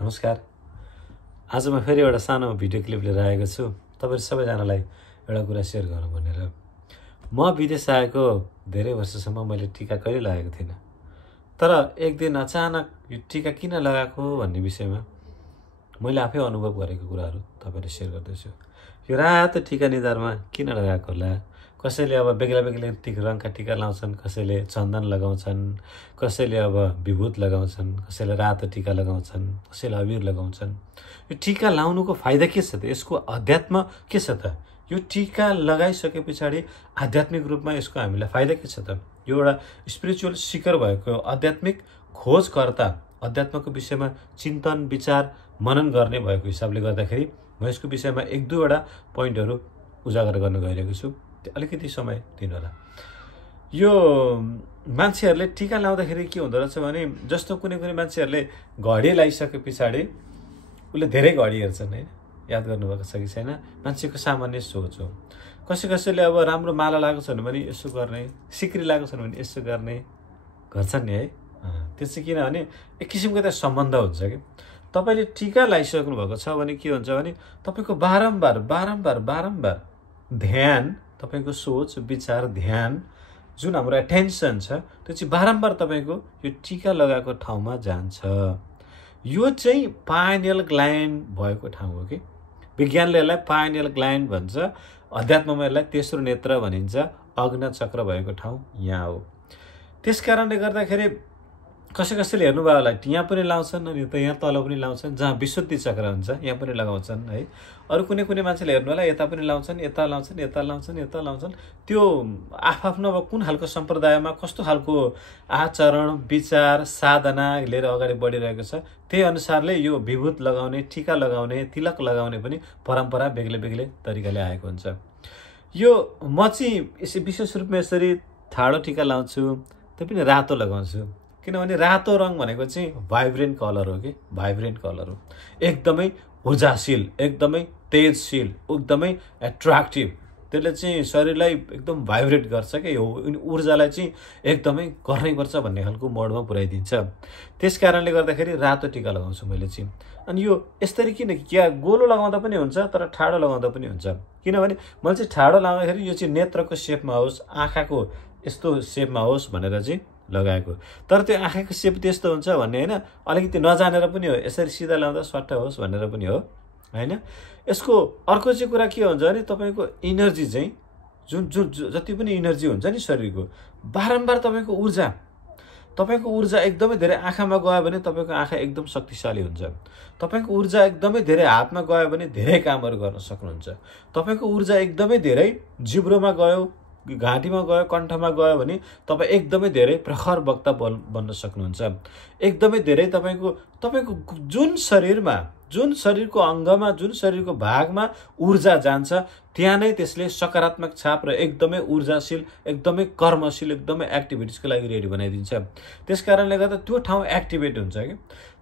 नमस्कार। आज म फेरि एउटा सानो भिडियो क्लिप लिएर आएको छु तपाईहरु सबैजनालाई एउटा कुरा शेयर गरौँ भनेर। म विदेश आएको धेरै वर्षसम्म मैले टीका कहिले लगाएको थिइनँ, तर एक दिन अचानक यो टीका किन लगाएको भन्ने विषयमा मैले आफै अनुभव गरेको कुराहरू तपाईहरुले शेयर गर्दैछु। यो रातो टीका निधारमा किन लगाएको होला? कसैले अब बेग्ला रङका टीका लाउँछन्, कसैले चन्दन लगाउँछन्, कसैले अब विभूत लगाउँछन्, कसैले रातो टीका लगाउँछन्, कसैले अबीर लगाउँछन्। यो टीका लाउनुको फाइदा के छ त? यसको अध्यात्म के छ त? यो टीका लगाइसके पछाडि आध्यात्मिक रूपमा यसको हामीलाई फाइदा के छ त? यो एउटा स्पिरिचुअल सिकर भएको आध्यात्मिक खोजकर्ता, अध्यात्मको विषयमा चिन्तन विचार मनन गर्ने भएको हिसाबले गर्दाखेरि म यसको विषयमा एक दुईवटा पोइन्टहरू उजागर गर्न गइरहेको छु। अलिकति समय दिनु होला। यो मान्छेहरूले टीका लाउँदाखेरि के हुँदो रहेछ भने जस्तो कुनै मान्छेहरूले घडी लगाइसके पछाडि उसले धेरै घडी हेर्छन् हैन, याद गर्नुभएको छ कि छैन? मान्छेको सामान्य सोच हो। कसैले अब राम्रो माला लागेको छ भने यसो गर्ने, सिक्री लागेको छ भने यसो गर्ने गर्छन् नि है। त्यो चाहिँ किनभने एक किसिमको त सम्बन्ध हुन्छ कि तपाईले टीका लगाइसक्नु भएको छ भने के हुन्छ भने तपाईको बारम्बार ध्यान, तपाईको सोच विचार ध्यान जुन हाम्रो एटेन्सन छ त्यो चाहिँ बारम्बार तपाईको यो टीका लगाएको ठाउँमा जान्छ। यो चाहिँ पाइनियल ग्ल्यान्ड भएको ठाउँ हो कि विज्ञानले यसलाई पाइनियल ग्ल्यान्ड भन्छ, अध्यात्ममा यसलाई तेस्रो नेत्र भनिन्छ। अग्न चक्र भएको ठाउँ यहाँ हो। त्यसकारणले गर्दाखेरि कसैले हेर्नुभयो होला यहाँ पनि लाउँछन् अनि त यहाँ तल पनि लाउँछन्, जहाँ विशुद्धि चक्र हुन्छ यहाँ पनि लगाउँछन् है। अरू कुनै मान्छेले हेर्नु होला यता पनि लाउँछन्, यता लाउँछन्। त्यो आफ्नो अब कुन खालको सम्प्रदायमा कस्तो खालको आचरण विचार साधना लिएर अगाडि बढिरहेको छ त्यही अनुसारले यो विभूत लगाउने, टीका लगाउने, तिलक लगाउने पनि परम्परा बेग्लै तरिकाले आएको हुन्छ। यो म चाहिँ विशेष रूपमा यसरी ठाडो टीका लाउँछु, त्यो पनि रातो लगाउँछु किनभने रातो रङ भनेको चाहिँ भाइब्रेन्ट कलर हो कि भाइब्रेन्ट कलर हो, एकदमै ऊर्जाशील, एकदमै तेजशील, एकदमै एट्र्याक्टिभ। त्यसले चाहिँ शरीरलाई एकदम भाइब्रेट गर्छ के हो, ऊर्जालाई चाहिँ एकदमै गर्नैपर्छ भन्ने खालको मोडमा पुर्याइदिन्छ। त्यसकारणले गर्दाखेरि रातो टीका लगाउँछु मैले चाहिँ। अनि यो यसरी किन क्या गोलो लगाउँदा पनि हुन्छ तर ठाडो लगाउँदा पनि हुन्छ किनभने मैले चाहिँ ठाडो लगाउँदाखेरि यो चाहिँ नेत्रको सेपमा होस्, आँखाको यस्तो सेपमा होस् भनेर चाहिँ लगाएको। तर त्यो आँखाको सेप त्यस्तो हुन्छ भन्ने हैन, अलिकति नजानेर पनि हो, यसरी सिधा लाउँदा सट्ट होस् भनेर पनि हो हैन। यसको अर्को चाहिँ कुरा के हुन्छ भने तपाईको एनर्जी चाहिँ जुन जति पनि एनर्जी हुन्छ नि शरीरको बारम्बार तपाईको ऊर्जा एकदमै धेरै आँखामा गयो भने तपाईको आँखा एकदम शक्तिशाली हुन्छ। तपाईको ऊर्जा एकदमै धेरै हातमा गयो भने धेरै कामहरू गर्न सक्नुहुन्छ। तपाईको ऊर्जा एकदमै धेरै जिब्रोमा गयो, घाँटीमा गयो, कण्ठमा गयो भने तपाईँ एकदमै धेरै प्रखर वक्ता बन्न सक्नुहुन्छ। एकदमै धेरै तपाईको जुन शरीरको अङ्गमा, जुन शरीरको भागमा ऊर्जा जान्छ त्यहाँ नै त्यसले सकारात्मक छाप र एकदमै ऊर्जाशील, एकदमै कर्मशील, एकदमै एक्टिभिटिजको लागि रेडी बनाइदिन्छ। त्यसकारणले गर्दा त्यो ठाउँ एक्टिभेट हुन्छ कि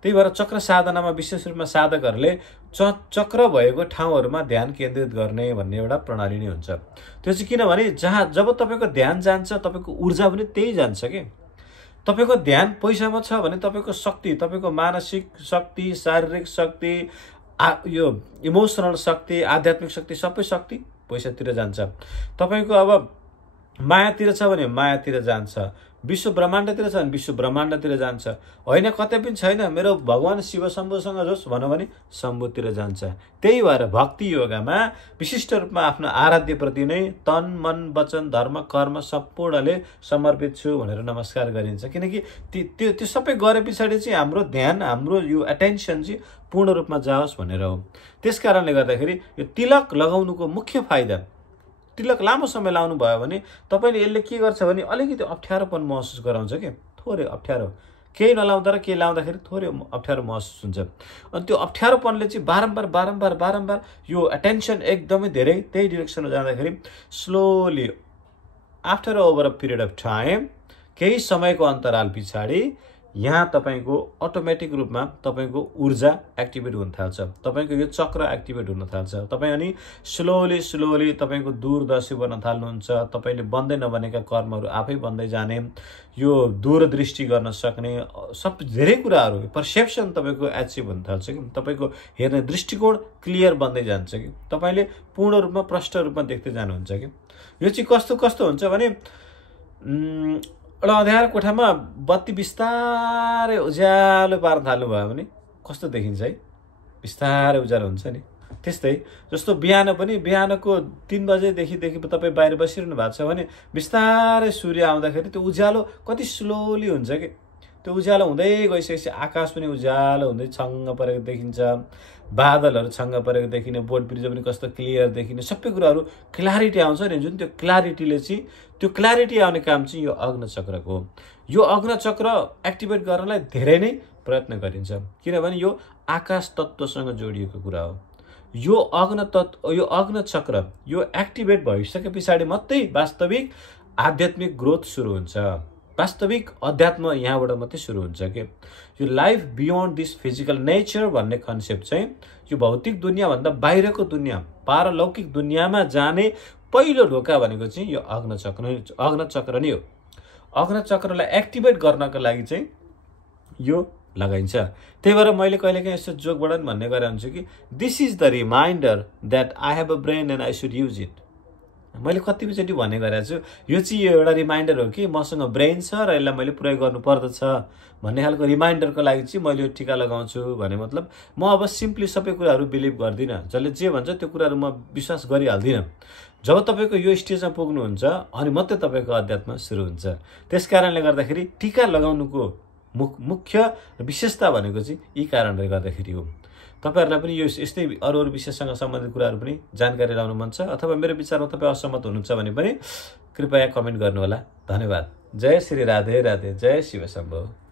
त्यही भएर चक्र साधनामा विशेष रूपमा साधकहरूले चक्र भएको ठाउँहरूमा ध्यान केन्द्रित गर्ने भन्ने एउटा प्रणाली नै हुन्छ। त्यो चाहिँ किनभने जब तपाईको ध्यान जान्छ तपाईको ऊर्जा पनि त्यही जान्छ कि। तपाईको ध्यान पैसामा छ भने तपाईको शक्ति, तपाईको मानसिक शक्ति, शारीरिक शक्ति, यो इमोसनल शक्ति, आध्यात्मिक शक्ति, सबै शक्ति पैसातिर जान्छ। तपाईको अब मायातिर छ भने मायातिर जान्छ, विश्व ब्रह्माण्डतिर छ भने विश्व ब्रह्माण्डतिर जान्छ। होइन कतै पनि छैन मेरो भगवान शिव शम्भुसँग जोस् भन्यो भने शम्भुतिर जान्छ। त्यही भएर भक्ति योगामा विशिष्ट रूपमा आफ्नो आराध्यप्रति नै तन मन वचन धर्म कर्म सम्पूर्णले समर्पित छु भनेर नमस्कार गरिन्छ। किनकि त्यो सबै गरे पछाडि चाहिँ हाम्रो ध्यान, हाम्रो यो एटेन्सन चाहिँ पूर्ण रूपमा जाओस् भनेर हो। त्यसकारणले गर्दाखेरि यो तिलक लगाउनुको मुख्य फाइदा, तिलक लामो समय लाउनु भयो भने तपाईले यसले के गर्छ भने अलिकति अप्ठ्यारोपन महसुस गराउँछ के, थोरै अप्ठ्यारो, केही नलाउँदा र केही लाउँदाखेरि थोरै अप्ठ्यारो महसुस हुन्छ। अनि त्यो अप्ठ्यारोपनले चाहिँ बारम्बार यो एटेन्सन एकदमै धेरै त्यही डिरेक्सनमा जाँदाखेरि slowly after over a period of time, केही समयको अन्तराल पछाडि यहाँ तपाईँको अटोमेटिक रूपमा तपाईँको ऊर्जा एक्टिभेट हुन थाल्छ, तपाईँको यो चक्र एक्टिभेट हुन थाल्छ। तपाईँ अनि स्लोली तपाईँको दूरदर्शी बन्न थाल्नुहुन्छ। तपाईँले बन्दै नबनेका कर्महरू आफै बन्दै जाने, यो दूरदृष्टि गर्न सक्ने सब धेरै कुराहरू पर्सेप्सन तपाईँको एचिभ हुन थाल्छ कि तपाईँको हेर्ने दृष्टिकोण क्लियर बन्दै जान्छ कि तपाईँले पूर्ण रूपमा प्रष्ट रूपमा देख्दै जानुहुन्छ कि यो चाहिँ कस्तो हुन्छ भने एउटा अँध्यारो कोठामा बत्ती बिस्तारै उज्यालो पार्न थाल्नुभयो भने कस्तो देखिन्छ है, बिस्तारै उज्यालो हुन्छ नि। त्यस्तै जस्तो बिहानको 3 बजेदेखि तपाईँ बाहिर बसिरहनु भएको छ भने बिस्तारै सूर्य आउँदाखेरि त्यो उज्यालो कति स्लोली हुन्छ कि त्यो उज्यालो हुँदै गइसकेपछि आकाश पनि उज्यालो हुँदै छङ्ग परेको देखिन्छ, बादलहरू छङ्ग परेको देखिने, बोट ब्रिज पनि कस्तो क्लियर देखिने, सबै कुराहरू क्ल्यारिटी आउँछ नि। जुन त्यो क्ल्यारिटीले चाहिँ त्यो क्ल्यारिटी आउने काम चाहिँ यो अग्न चक्रको हो। यो अग्न चक्र एक्टिभेट गर्नलाई धेरै नै प्रयत्न गरिन्छ किनभने यो आकाश तत्त्वसँग जोडिएको कुरा हो। यो अग्न चक्र यो एक्टिभेट भइसके पछाडि मात्रै वास्तविक आध्यात्मिक ग्रोथ सुरु हुन्छ, वास्तविक अध्यात्म यहाँबाट मात्रै सुरु हुन्छ कि यो life beyond this physical nature भन्ने कन्सेप्ट चाहिँ यो भौतिक दुनियाँभन्दा बाहिरको दुनियाँ पारलौकिक दुनियाँमा जाने पहिलो ढोका भनेको चाहिँ यो अग्न चक्र नै हो। अग्न चक्रलाई एक्टिभेट गर्नको लागि चाहिँ यो लगाइन्छ। त्यही भएर मैले कहिलेकाहीँ यस्तो जोकबाट पनि भन्ने गरेर हुन्छु कि this is the reminder that I have a brain and I should use it. मैले कतिचोटि भन्ने गरेको छु, यो चाहिँ एउटा रिमाइन्डर हो कि मसँग ब्रेन छ र यसलाई मैले प्रयोग गर्नुपर्दछ भन्ने खालको रिमाइन्डरको लागि चाहिँ मैले यो टिका लगाउँछु भने मतलब म अब सिम्पली सबै कुराहरू बिलिभ गर्दिनँ, जसले जे भन्छ त्यो कुराहरू म विश्वास गरिहाल्दिनँ। जब तपाईँको यो स्टेजमा पुग्नुहुन्छ अनि मात्रै तपाईँको अध्यात्म सुरु हुन्छ। त्यस कारणले गर्दाखेरि टिका लगाउनुको मुख्य विशेषता भनेको चाहिँ यी कारणले गर्दाखेरि हो। तपाईहरुलाई पनि यो यस्तै अरु विषयसँग सम्बन्धित कुराहरु पनि जानकारी लाउनु मन छ अथवा मेरो विचारमा तपाई असहमत हुनुहुन्छ भने पनि कृपया कमेन्ट गर्नुहोला। धन्यवाद। जय श्री राधे राधे, जय शिव शम्भो।